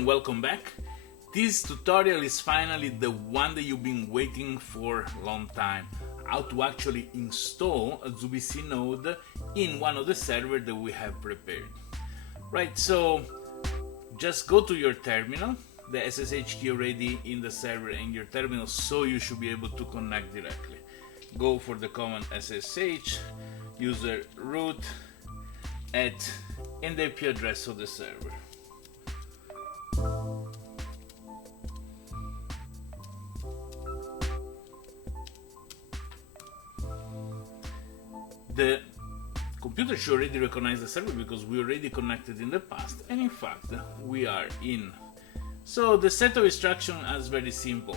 and welcome back. This tutorial is finally the one that you've been waiting for a long time. How to actually install a ZooBC node in one of the servers that we have prepared. Right, so just go to your terminal, the SSH key already in the server in your terminal, so you should be able to connect directly. Go for the command SSH, user root, and the IP address of the server. The computer should already recognize the server because we already connected in the past, and in fact we are in. So the set of instructions is very simple.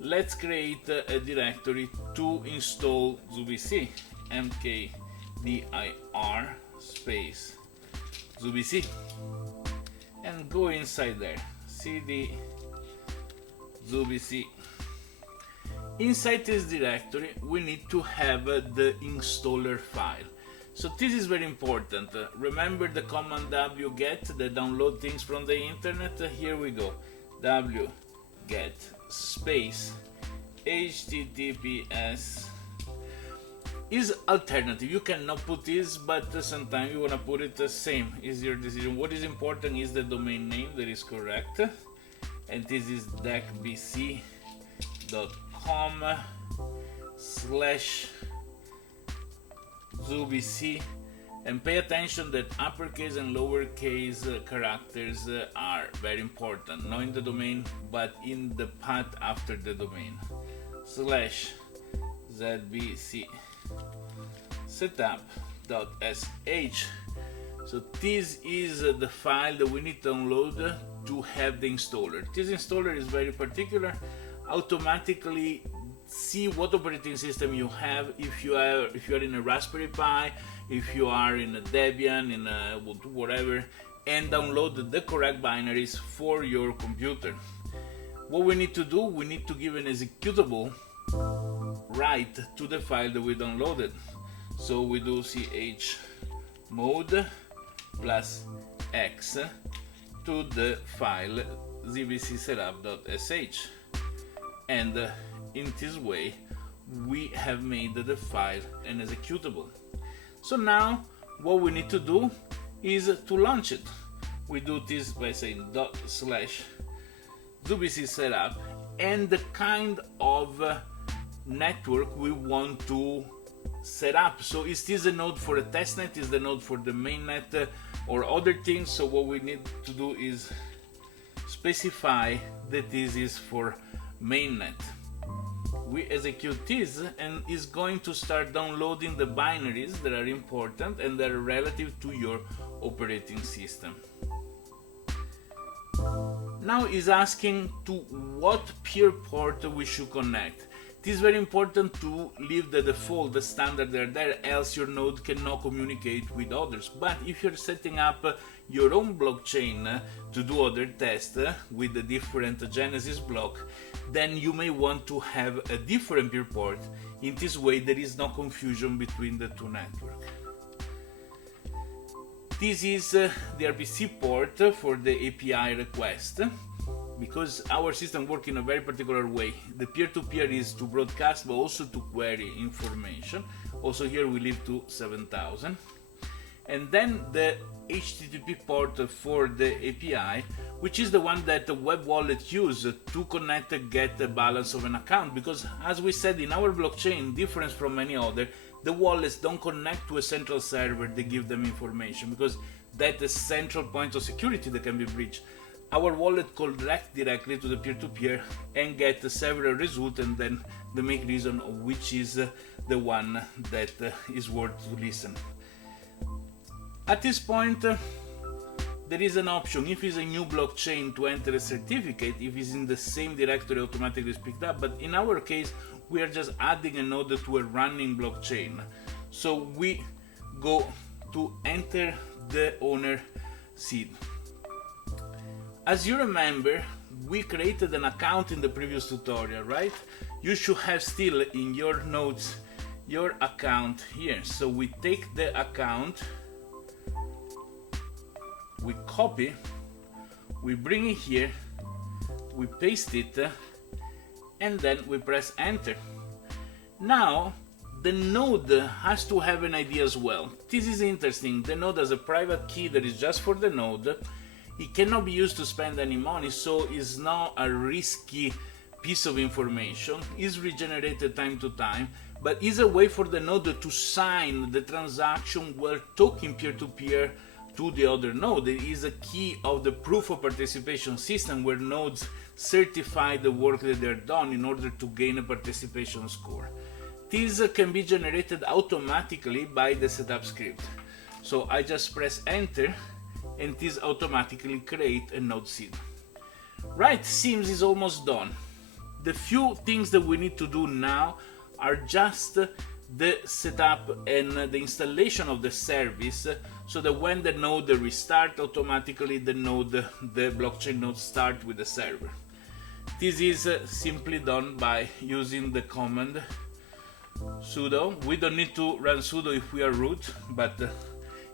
Let's create a directory to install ZooBC, mkdir space ZooBC, and go inside there, cd ZooBC. Inside this directory we need to have the installer file. So this is very important. Remember the command wget that download things from the internet? Here we go, wget space https is alternative. You cannot put this, but sometimes you want to put it the same, is your decision. What is important is the domain name that is correct, and this is decbc.com/ZooBC, and pay attention that uppercase and lowercase characters are very important, not in the domain but in the path after the domain, /zbc setup.sh. So this is the file that we need to download to have the installer. This installer is very particular, automatically see what operating system you have, if you are in a Raspberry Pi, if you are in a Debian, in a whatever, and download the correct binaries for your computer. What we need to do, we need to give an executable right to the file that we downloaded. So we do chmod plus x to the file zbcsetup.sh, and in this way we have made the file an executable. So now what we need to do is to launch it. We do this by saying /ZooBC setup and the kind of network we want to set up. So is this a node for a testnet, is the node for the mainnet, or other things? So what we need to do is specify that this is for mainnet. We execute this and is going to start downloading the binaries that are important and that are relative to your operating system. Now is asking to what peer port we should connect. It is very important to leave the default, the standard there, else your node cannot communicate with others. But if you're setting up your own blockchain to do other tests with the different Genesis block, then you may want to have a different peer port. In this way there is no confusion between the two networks. This is the RPC port for the API request, because our system works in a very particular way. The peer-to-peer is to broadcast but also to query information. Also here we leave to 7000. And then the HTTP port for the API, which is the one that the web wallet uses to connect and get the balance of an account. Because as we said, in our blockchain, different from any other, the wallets don't connect to a central server that give them information, because that's the central point of security that can be breached. Our wallet collects directly to the peer-to-peer and get several results, and then the main reason of which is the one that is worth to listen. At this point, there is an option, if it's a new blockchain, to enter a certificate, if it's in the same directory automatically is picked up, but in our case we are just adding a node to a running blockchain. So we go to enter the owner seed. As you remember, we created an account in the previous tutorial, right? You should have still in your notes your account here. So we take the account, we copy, We bring it here, we paste it, and then we press enter. Now the node has to have an ID as well. This is interesting. The node has a private key that is just for the node. It cannot be used to spend any money, so it's not a risky piece of information. It's regenerated time to time, but is a way for the node to sign the transaction while talking peer-to-peer to the other node. It is a key of the proof of participation system where nodes certify the work that they're done in order to gain a participation score. This can be generated automatically by the setup script. So I just press enter and this automatically creates a node seed. Right, seems is almost done. The few things that we need to do now are just the setup and the installation of the service, so that when the node restart, automatically the blockchain node start with the server. This is simply done by using the command sudo. We don't need to run sudo if we are root, but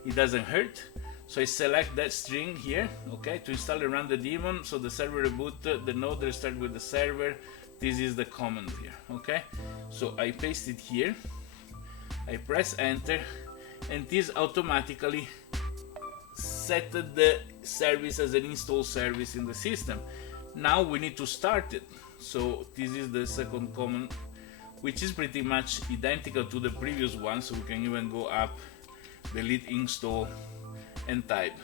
it doesn't hurt. So I select that string here, okay, to install and run the daemon. So the server reboot, the node restart with the server. This is the command here, okay. So I paste it here, I press enter, and this automatically set the service as an install service in the system. Now we need to start it. So this is the second command, which is pretty much identical to the previous one. So we can even go up, delete install, and type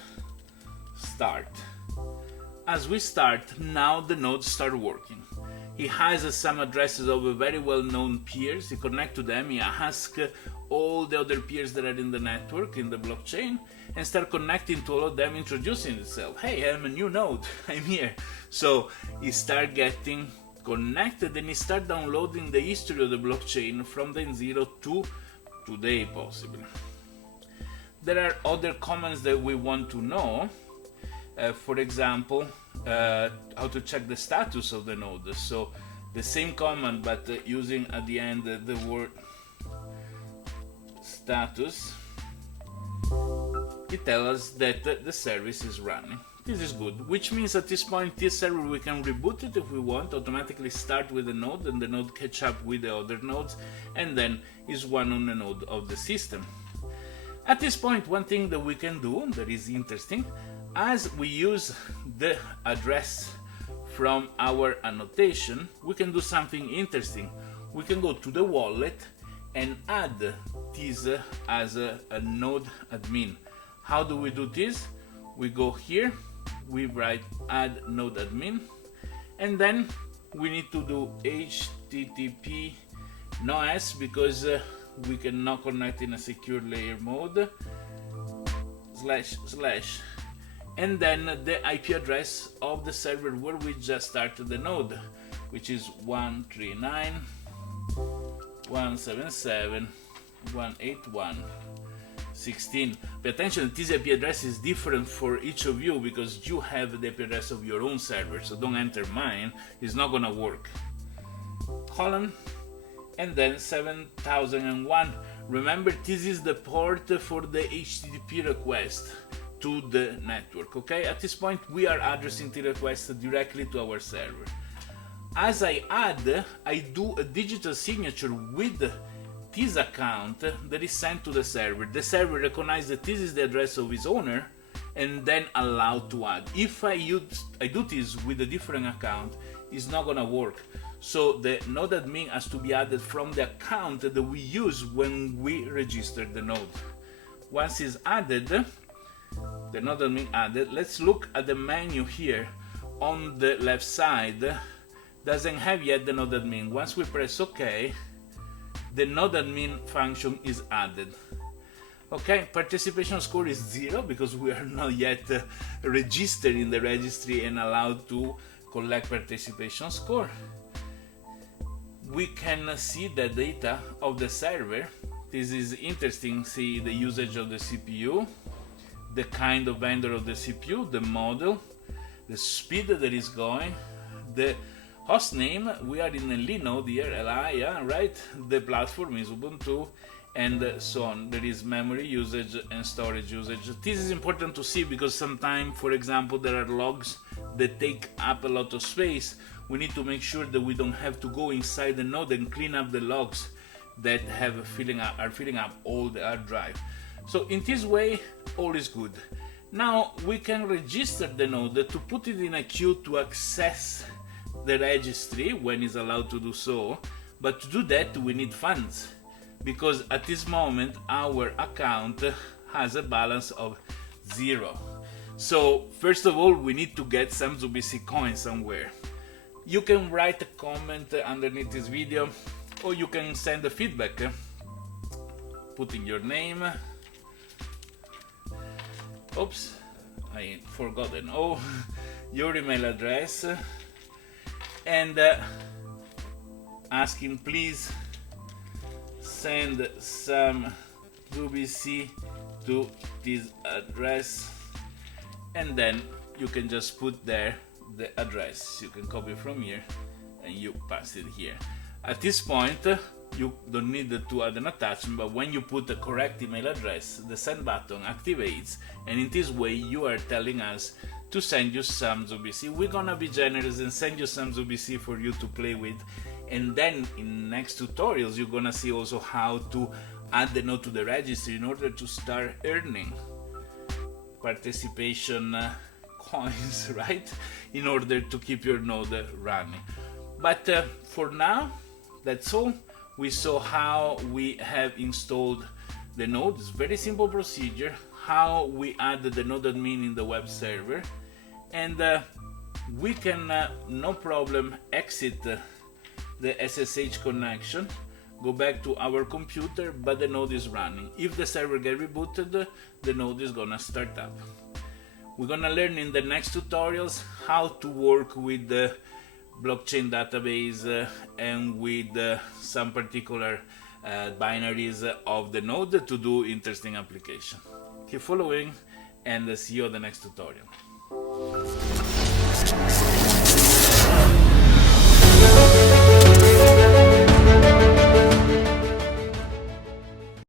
start. As we start, now the nodes start working. He has some addresses of very well-known peers. He connects to them. He asks all the other peers that are in the network, in the blockchain, and start connecting to all of them, introducing itself. Hey, I'm a new node. I'm here. So he start getting connected, and he start downloading the history of the blockchain from the 0 to today, possibly. There are other commands that we want to know. For example, how to check the status of the node. So the same command, but using at the end the word status, it tells us that the service is running. This is good, which means at this point this server we can reboot it if we want, automatically start with the node, and the node catch up with the other nodes, and then is one on the node of the system. At this point, one thing that we can do that is interesting, as we use the address from our annotation, we can do something interesting. We can go to the wallet and add this as a node admin. How do we do this? We go here, we write add node admin, and then we need to do HTTP no S because we cannot connect in a secure layer mode, // and then the IP address of the server where we just started the node, which is 139.177.181.16. Pay attention, this IP address is different for each of you because you have the IP address of your own server, so don't enter mine, it's not gonna work. Colon, and then 7001. Remember, this is the port for the HTTP request to the network, okay? At this point, we are addressing the request directly to our server. As I add, I do a digital signature with this account that is sent to the server. The server recognizes that this is the address of his owner and then allowed to add. If I do this with a different account, it's not gonna work. So the node admin has to be added from the account that we use when we register the node. Once it's added, the node admin added, let's look at the menu here on the left side. Doesn't have yet the node admin. Once we press OK, the node admin function is added. Okay, participation score is 0 because we are not yet registered in the registry and allowed to collect participation score. We can see the data of the server. This is interesting. See the usage of the CPU, the kind of vendor of the CPU, the model, the speed that is going, the host name. We are in a Linode here, LI, yeah, right? The platform is Ubuntu, and so on. There is memory usage and storage usage. This is important to see because sometimes, for example, there are logs that take up a lot of space. We need to make sure that we don't have to go inside the node and clean up the logs that are filling up all the hard drive. So in this way, all is good. Now we can register the node to put it in a queue to access the registry when it's allowed to do so, but to do that we need funds, because at this moment our account has a balance of 0. So first of all, we need to get some ZooBC coins somewhere. You can write a comment underneath this video, or you can send a feedback, putting your name. Oops, I forgotten. Oh, your email address, and asking please send some ZooBC to this address, and then you can just put there the address. You can copy from here and you pass it here. At this point, you don't need to add an attachment, but when you put the correct email address, the send button activates, and in this way you are telling us to send you some ZooBC. We're gonna be generous and send you some ZooBC for you to play with, and then in next tutorials you're gonna see also how to add the node to the registry in order to start earning participation coins, right, in order to keep your node running. But for now, that's all. We saw how we have installed the node. It's a very simple procedure, how we add the node admin in the web server, and we can no problem exit the SSH connection, go back to our computer, but the node is running. If the server gets rebooted, the node is gonna start up. We're gonna learn in the next tutorials how to work with the blockchain database and with some particular binaries of the node to do interesting application. Keep following, and see you on the next tutorial.